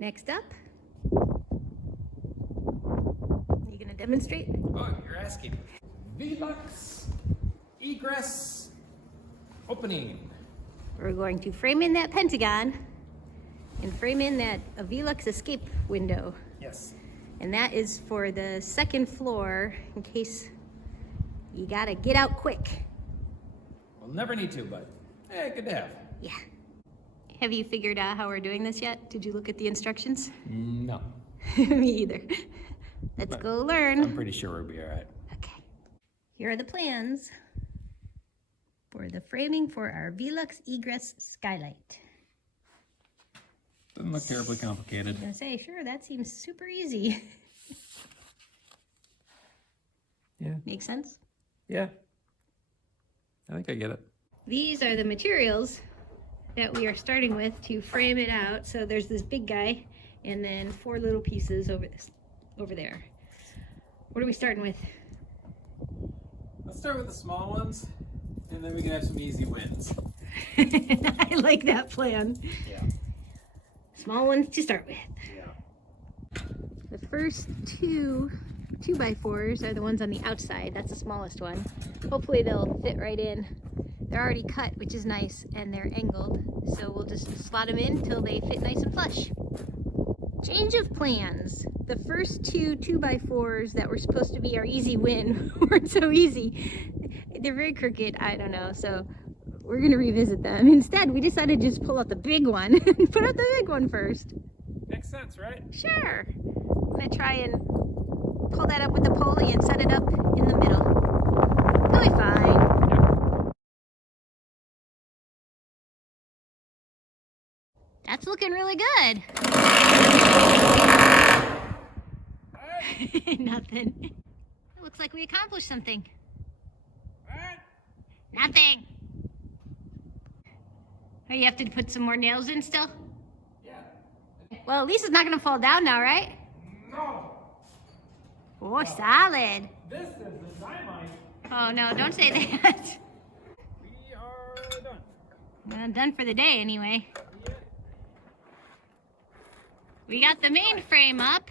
Next up, you gonna demonstrate? Oh, you're asking. Velux egress opening. We're going to frame in that pentagon and frame in that Velux escape window. Yes. And that is for the second floor in case you gotta get out quick. We'll never need to, but good to have. Yeah. Have you figured out how we're doing this yet? Did you look at the instructions? No. Me either. Let's go learn. I'm pretty sure we'll be all right. Okay. Here are the plans for the framing for our Velux egress skylight. Doesn't look terribly complicated. I'm gonna say, sure, that seems super easy. Yeah. Make sense? Yeah. I think I get it. These are the materials that we are starting with to frame it out. So there's this big guy and then 4 little pieces over there. What are we starting with? Let's start with the small ones, and then we can have some easy wins. I like that plan. Yeah. Small ones to start with. Yeah. The first 2 2x4s are the ones on the outside. That's the smallest one. Hopefully they'll fit right in. They're already cut, which is nice, and they're angled. So we'll just slot them in until they fit nice and flush. Change of plans. The first 2 2x4s that were supposed to be our easy win weren't so easy. They're very crooked, I don't know, so we're gonna revisit them. Instead, we decided to just pull out the big one and put out the big one first. Makes sense, right? Sure. I'm gonna try and pull that up with the pulley and set it up in the middle. It'll be fine. That's looking really good. Nothing. It looks like we accomplished something. Nothing. Oh, you have to put some more nails in still? Yeah. Well, at least it's not going to fall down now, right? No. Oh, solid. This is the dynamite. Oh, no, don't say that. We are done. Well, done for the day, anyway. Yeah. We got the main frame up.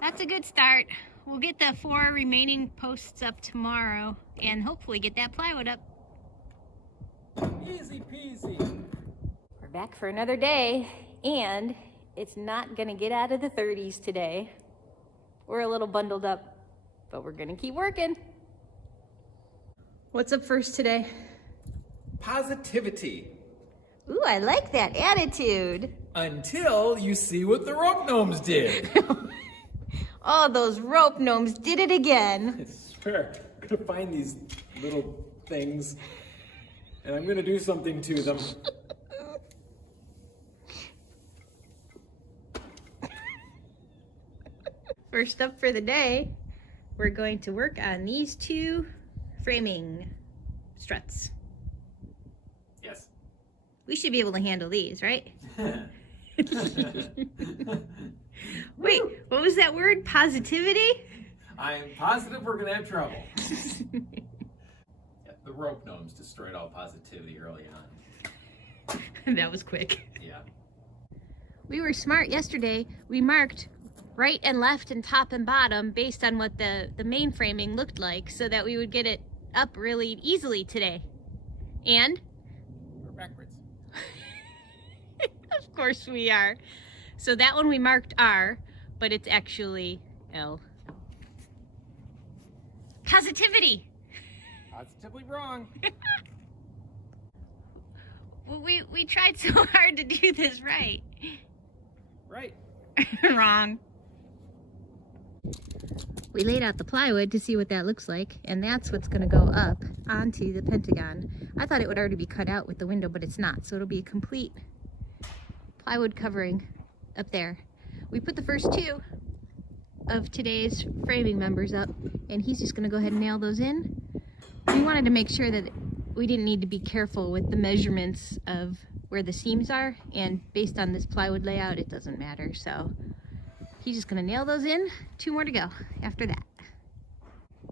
That's a good start. We'll get the 4 remaining posts up tomorrow and hopefully get that plywood up. Easy peasy. We're back for another day, and it's not gonna get out of the 30s today. We're a little bundled up, but we're gonna keep working. What's up first today? Positivity. Ooh, I like that attitude. Until you see what the rope gnomes did. Oh, those rope gnomes did it again. Sure. I'm gonna find these little things, and I'm gonna do something to them. First up for the day, we're going to work on these 2 framing struts. Yes. We should be able to handle these, right? Wait, what was that word? Positivity? I'm positive we're gonna have trouble. Yeah, the rope gnomes destroyed all positivity early on. That was quick. Yeah. We were smart yesterday. We marked right and left and top and bottom based on what the main framing looked like so that we would get it up really easily today. And? We're backwards. Of course we are. So that one we marked R, but it's actually L. Positivity! Positively wrong. Well, we tried so hard to do this right. Right. Wrong. We laid out the plywood to see what that looks like, and that's what's going to go up onto the pentagon. I thought it would already be cut out with the window, but it's not, so it'll be a complete plywood covering up there. We put the first 2 of today's framing members up, and he's just going to go ahead and nail those in. We wanted to make sure that we didn't need to be careful with the measurements of where the seams are, and based on this plywood layout, it doesn't matter. So he's just going to nail those in. 2 more to go after that.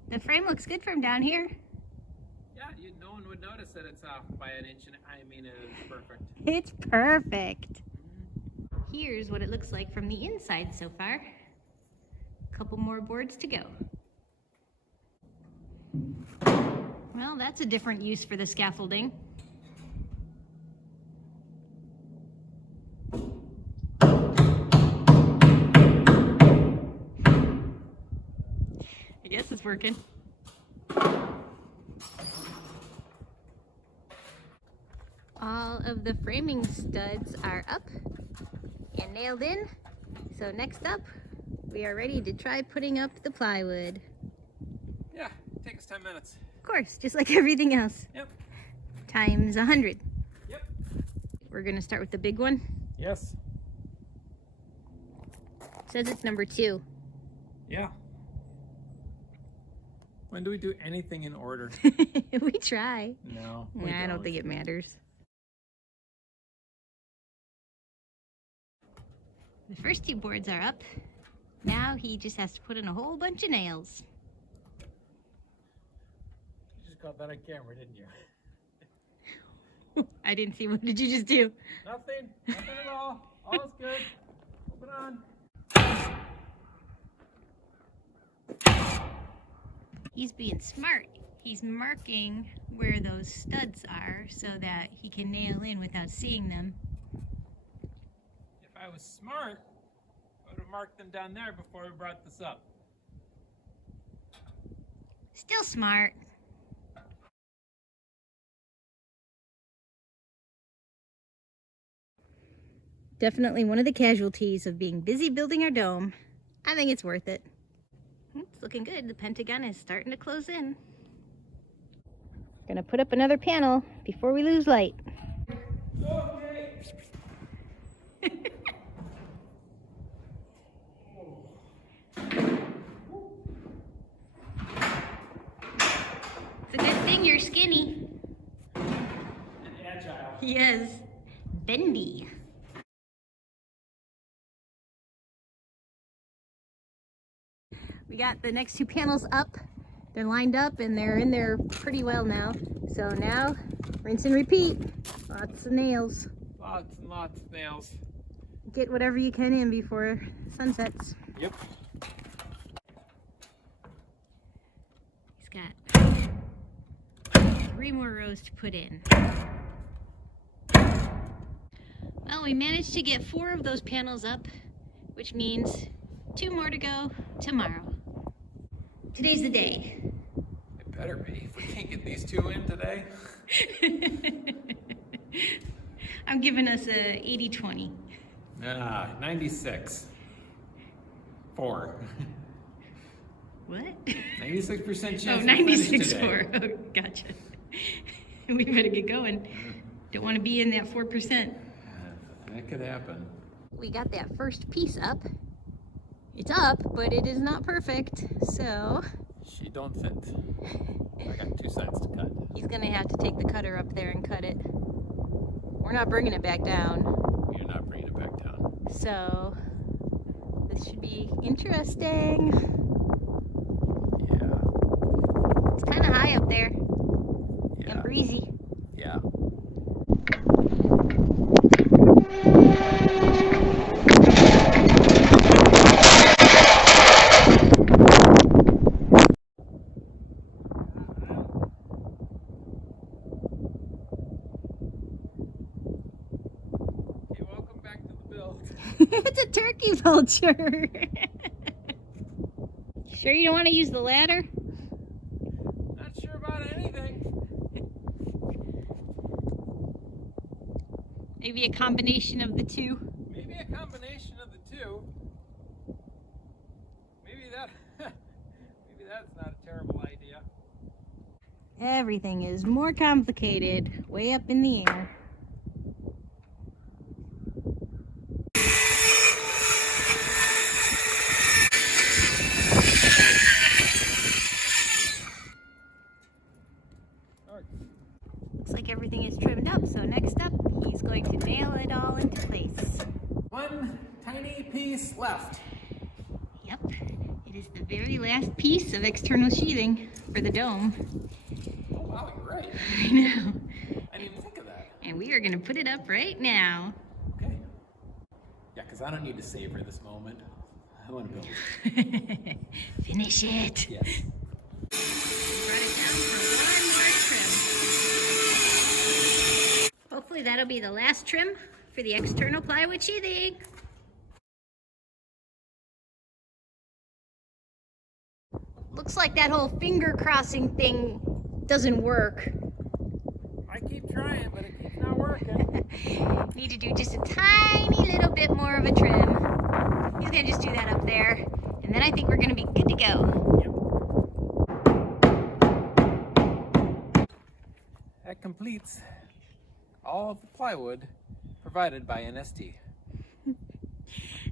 The frame looks good from down here. Yeah, no one would would notice that it's off by an inch, and I mean it is perfect. It's perfect. Here's what it looks like from the inside so far. A couple more boards to go. Well, that's a different use for the scaffolding. I guess it's working. All of the framing studs are up and nailed in. So next up, we are ready to try putting up the plywood. Yeah, take us 10 minutes. Of course, just like everything else. Yep. Times 100. Yep. We're gonna start with the big one. Yes. It says it's number 2. Yeah. When do we do anything in order? We try. No. I don't think it matters. The first 2 boards are up. Now he just has to put in a whole bunch of nails. You just got that on camera, didn't you? I didn't see. What did you just do? Nothing. Nothing at all. All's good. Move it on. He's being smart. He's marking where those studs are so that he can nail in without seeing them. If I was smart, I would have marked them down there before we brought this up. Still smart. Definitely one of the casualties of being busy building our dome. I think it's worth it. It's looking good. The pentagon is starting to close in. Gonna put up another panel before we lose light. Okay. It's a good thing you're skinny. And agile. Yes. Bendy. We got the next 2 panels up. They're lined up and they're in there pretty well now. So now, rinse and repeat. Lots of nails. Lots and lots of nails. Get whatever you can in before sunsets. Yep. He's got 3 more rows to put in. Well, we managed to get 4 of those panels up, which means 2 more to go tomorrow. Today's the day. It better be. If we can't get these 2 in today. I'm giving us a 80-20. 96. 4. What? 96% chance. Oh, we'll 96 finish 4. today. Oh, gotcha. We better get going. Don't want to be in that 4%. That could happen. We got that first piece up. It's up, but it is not perfect, so She don't fit. I got 2 sides to cut. he's gonna have to take the cutter up there and cut it. We're not bringing it back down, You're not bringing it back down. so this should be interesting. Yeah. It's kind of high up there Yeah. and breezy. Yeah. Okay, welcome back to the build. It's a turkey vulture. Sure you don't want to use the ladder? Not sure about anything. Maybe a combination of the 2. Maybe a combination of the 2. Maybe that's not a terrible idea. Everything is more complicated way up in the air. Looks like everything is trimmed up, so next up, he's going to nail it all into place. 1 tiny piece left. Yep, it is the very last piece of external sheathing for the dome. Oh wow, you're right. I know. I didn't even think of that. And we are gonna put it up right now. Okay. Yeah, because I don't need to savor this moment. I want to build. Finish it. Yes. Brought it down for one more trim. Hopefully that'll be the last trim for the external plywood sheathing. Looks like that whole finger crossing thing doesn't work. I keep trying, but it keeps not working. Need to do just a tiny little bit more of a trim. He's gonna just do that up there, and then I think we're gonna be good to go. Yep. That completes all of the plywood provided by NST.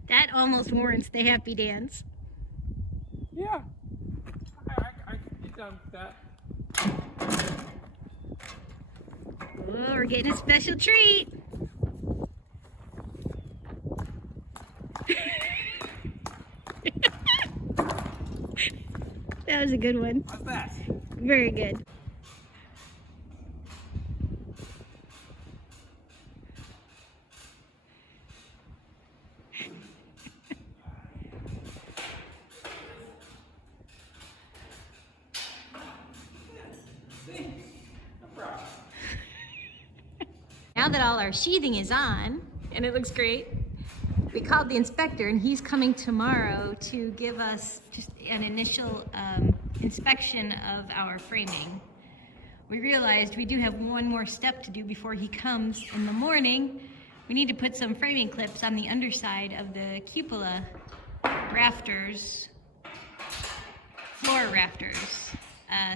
That almost warrants the happy dance. Yeah. I can get done with that. Oh, we're getting a special treat. That was a good one. How's that? Very good. Now that all our sheathing is on, and it looks great, we called the inspector and he's coming tomorrow to give us just an initial inspection of our framing. We realized we do have one more step to do before he comes in the morning. We need to put some framing clips on the underside of the cupola rafters, floor rafters.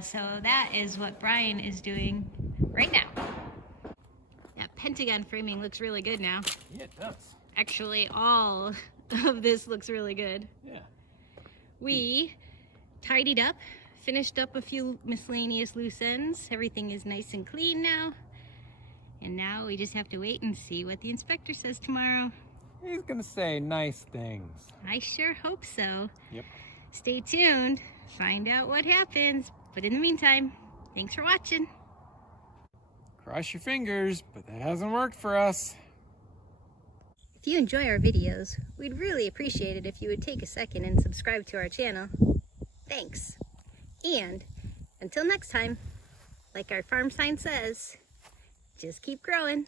So that is what Brian is doing right now. That pentagon framing looks really good now. Yeah, it does. Actually, all of this looks really good. Yeah. We tidied up, finished up a few miscellaneous loose ends. Everything is nice and clean now. And now we just have to wait and see what the inspector says tomorrow. He's gonna say nice things. I sure hope so. Yep. Stay tuned, find out what happens. But in the meantime, thanks for watching. Cross your fingers, but that hasn't worked for us. If you enjoy our videos, we'd really appreciate it if you would take a second and subscribe to our channel. Thanks. And until next time, like our farm sign says, just keep growing.